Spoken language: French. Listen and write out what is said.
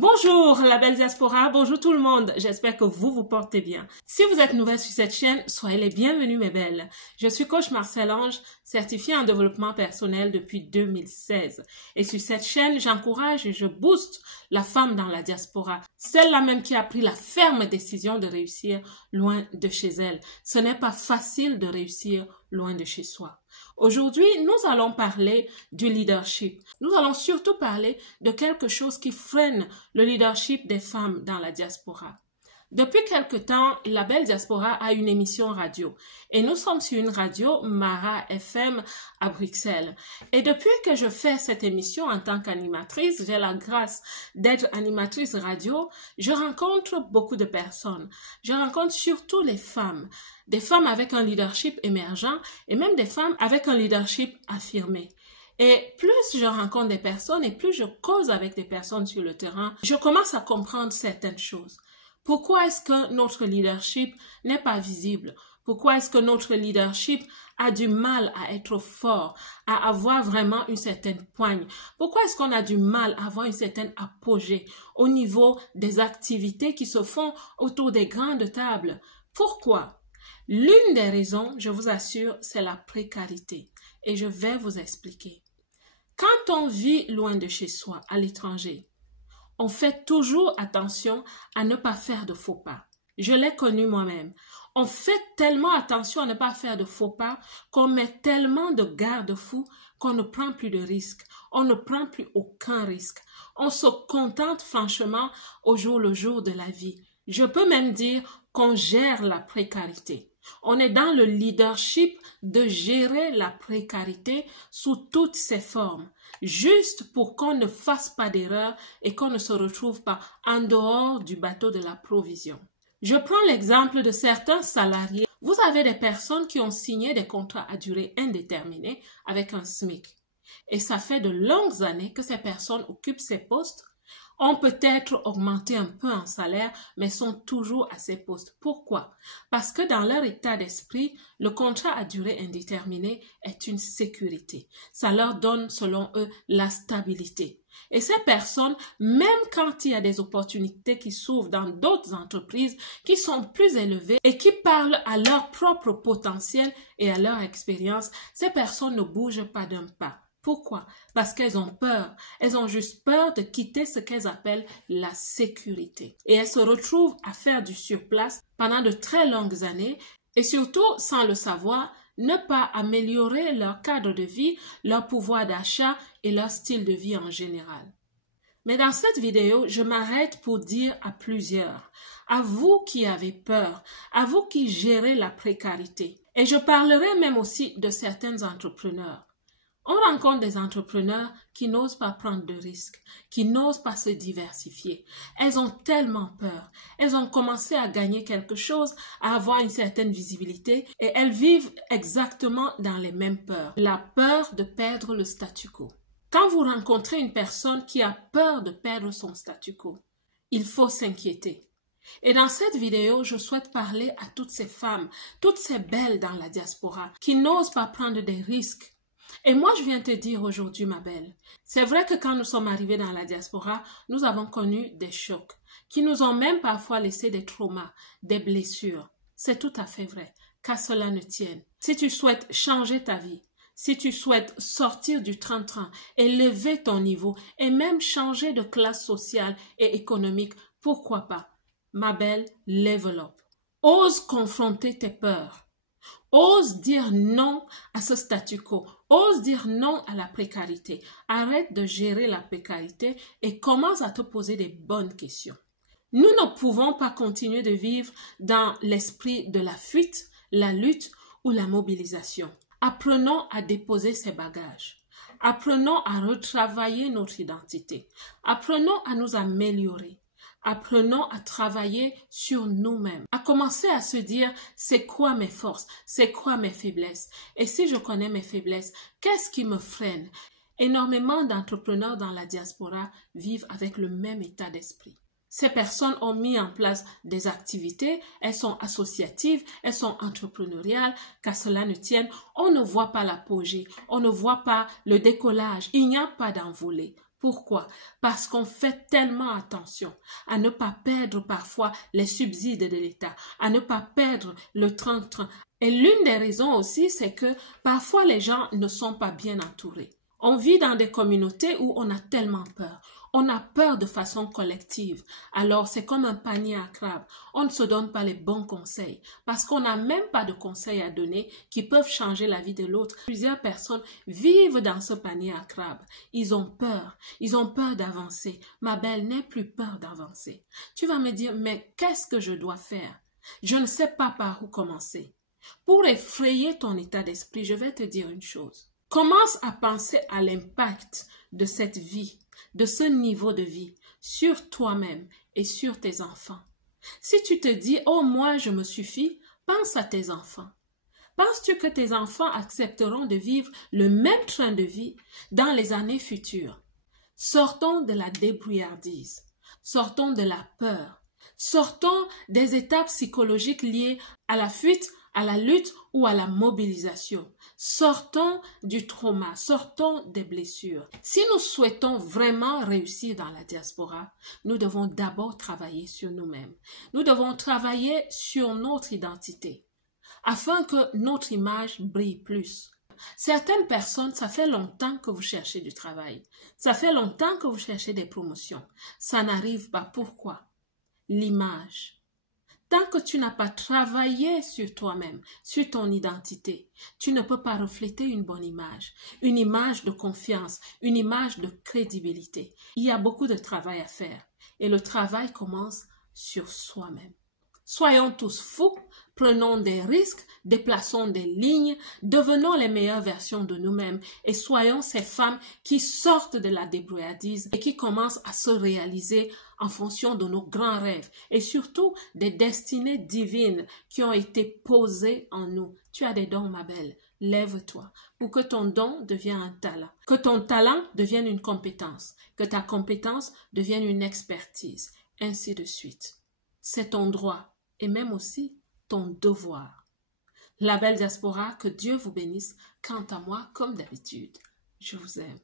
Bonjour la belle diaspora, bonjour tout le monde, j'espère que vous vous portez bien. Si vous êtes nouvelle sur cette chaîne, soyez les bienvenus mes belles. Je suis coach Marcel Ange, certifiée en développement personnel depuis 2016. Et sur cette chaîne, j'encourage et je booste la femme dans la diaspora, celle-là même qui a pris la ferme décision de réussir loin de chez elle. Ce n'est pas facile de réussir loin de chez soi. Aujourd'hui, nous allons parler du leadership. Nous allons surtout parler de quelque chose qui freine le leadership des femmes dans la diaspora. Depuis quelque temps, la belle diaspora a une émission radio et nous sommes sur une radio Mara FM à Bruxelles. Et depuis que je fais cette émission en tant qu'animatrice, j'ai la grâce d'être animatrice radio, je rencontre beaucoup de personnes. Je rencontre surtout les femmes, des femmes avec un leadership émergent et même des femmes avec un leadership affirmé. Et plus je rencontre des personnes et plus je cause avec des personnes sur le terrain, je commence à comprendre certaines choses. Pourquoi est-ce que notre leadership n'est pas visible? Pourquoi est-ce que notre leadership a du mal à être fort, à avoir vraiment une certaine poigne? Pourquoi est-ce qu'on a du mal à avoir une certaine apogée au niveau des activités qui se font autour des grandes tables? Pourquoi? L'une des raisons, je vous assure, c'est la précarité. Et je vais vous expliquer. Quand on vit loin de chez soi, à l'étranger, on fait toujours attention à ne pas faire de faux pas. Je l'ai connu moi-même. On fait tellement attention à ne pas faire de faux pas qu'on met tellement de garde-fous qu'on ne prend plus de risques. On ne prend plus aucun risque. On se contente franchement au jour le jour de la vie. Je peux même dire qu'on gère la précarité. On est dans le leadership de gérer la précarité sous toutes ses formes, juste pour qu'on ne fasse pas d'erreur et qu'on ne se retrouve pas en dehors du bateau de la provision. Je prends l'exemple de certains salariés. Vous avez des personnes qui ont signé des contrats à durée indéterminée avec un SMIC. Et ça fait de longues années que ces personnes occupent ces postes, ont peut-être augmenté un peu en salaire, mais sont toujours à ces postes. Pourquoi? Parce que dans leur état d'esprit, le contrat à durée indéterminée est une sécurité. Ça leur donne, selon eux, la stabilité. Et ces personnes, même quand il y a des opportunités qui s'ouvrent dans d'autres entreprises qui sont plus élevées et qui parlent à leur propre potentiel et à leur expérience, ces personnes ne bougent pas d'un pas. Pourquoi? Parce qu'elles ont peur. Elles ont juste peur de quitter ce qu'elles appellent la sécurité. Et elles se retrouvent à faire du surplace pendant de très longues années et surtout, sans le savoir, ne pas améliorer leur cadre de vie, leur pouvoir d'achat et leur style de vie en général. Mais dans cette vidéo, je m'arrête pour dire à plusieurs, à vous qui avez peur, à vous qui gérez la précarité. Et je parlerai même aussi de certains entrepreneurs. On rencontre des entrepreneurs qui n'osent pas prendre de risques, qui n'osent pas se diversifier. Elles ont tellement peur. Elles ont commencé à gagner quelque chose, à avoir une certaine visibilité et elles vivent exactement dans les mêmes peurs. La peur de perdre le statu quo. Quand vous rencontrez une personne qui a peur de perdre son statu quo, il faut s'inquiéter. Et dans cette vidéo, je souhaite parler à toutes ces femmes, toutes ces belles dans la diaspora qui n'osent pas prendre des risques. Et moi, je viens te dire aujourd'hui, ma belle, c'est vrai que quand nous sommes arrivés dans la diaspora, nous avons connu des chocs qui nous ont même parfois laissé des traumas, des blessures. C'est tout à fait vrai, qu'à cela ne tienne. Si tu souhaites changer ta vie, si tu souhaites sortir du train-train, élever ton niveau et même changer de classe sociale et économique, pourquoi pas? Ma belle, level up. Ose confronter tes peurs. Ose dire non à ce statu quo. Ose dire non à la précarité. Arrête de gérer la précarité et commence à te poser des bonnes questions. Nous ne pouvons pas continuer de vivre dans l'esprit de la fuite, la lutte ou la mobilisation. Apprenons à déposer ces bagages. Apprenons à retravailler notre identité. Apprenons à nous améliorer. Apprenons à travailler sur nous-mêmes, à commencer à se dire c'est quoi mes forces, c'est quoi mes faiblesses et si je connais mes faiblesses, qu'est-ce qui me freine? Énormément d'entrepreneurs dans la diaspora vivent avec le même état d'esprit. Ces personnes ont mis en place des activités, elles sont associatives, elles sont entrepreneuriales, qu'à cela ne tienne, on ne voit pas l'apogée, on ne voit pas le décollage, il n'y a pas d'envolée. Pourquoi? Parce qu'on fait tellement attention à ne pas perdre parfois les subsides de l'État, à ne pas perdre le train-train. Et l'une des raisons aussi, c'est que parfois les gens ne sont pas bien entourés. On vit dans des communautés où on a tellement peur. On a peur de façon collective. Alors c'est comme un panier à crabes. On ne se donne pas les bons conseils parce qu'on n'a même pas de conseils à donner qui peuvent changer la vie de l'autre. Plusieurs personnes vivent dans ce panier à crabes. Ils ont peur. Ils ont peur d'avancer. Ma belle, n'aie plus peur d'avancer. Tu vas me dire, mais qu'est-ce que je dois faire? Je ne sais pas par où commencer. Pour effrayer ton état d'esprit, je vais te dire une chose. Commence à penser à l'impact de cette vie, de ce niveau de vie, sur toi-même et sur tes enfants. Si tu te dis « Oh, moi, je me suffis », pense à tes enfants. Penses-tu que tes enfants accepteront de vivre le même train de vie dans les années futures? Sortons de la débrouillardise, sortons de la peur, sortons des étapes psychologiques liées à la fuite, à la lutte ou à la mobilisation. Sortons du trauma, sortons des blessures. Si nous souhaitons vraiment réussir dans la diaspora, nous devons d'abord travailler sur nous-mêmes. Nous devons travailler sur notre identité afin que notre image brille plus. Certaines personnes, ça fait longtemps que vous cherchez du travail. Ça fait longtemps que vous cherchez des promotions. Ça n'arrive pas. Pourquoi? L'image. Tant que tu n'as pas travaillé sur toi-même, sur ton identité, tu ne peux pas refléter une bonne une image de confiance, une image de crédibilité. Il y a beaucoup de travail à faire et le travail commence sur soi-même. Soyons tous fous, prenons des risques, déplaçons des lignes, devenons les meilleures versions de nous-mêmes et soyons ces femmes qui sortent de la débrouillardise et qui commencent à se réaliser en fonction de nos grands rêves et surtout des destinées divines qui ont été posées en nous. Tu as des dons, ma belle. Lève-toi pour que ton don devienne un talent, que ton talent devienne une compétence, que ta compétence devienne une expertise, ainsi de suite. C'est ton droit et même aussi ton devoir. La belle diaspora, que Dieu vous bénisse. Quant à moi, comme d'habitude, je vous aime.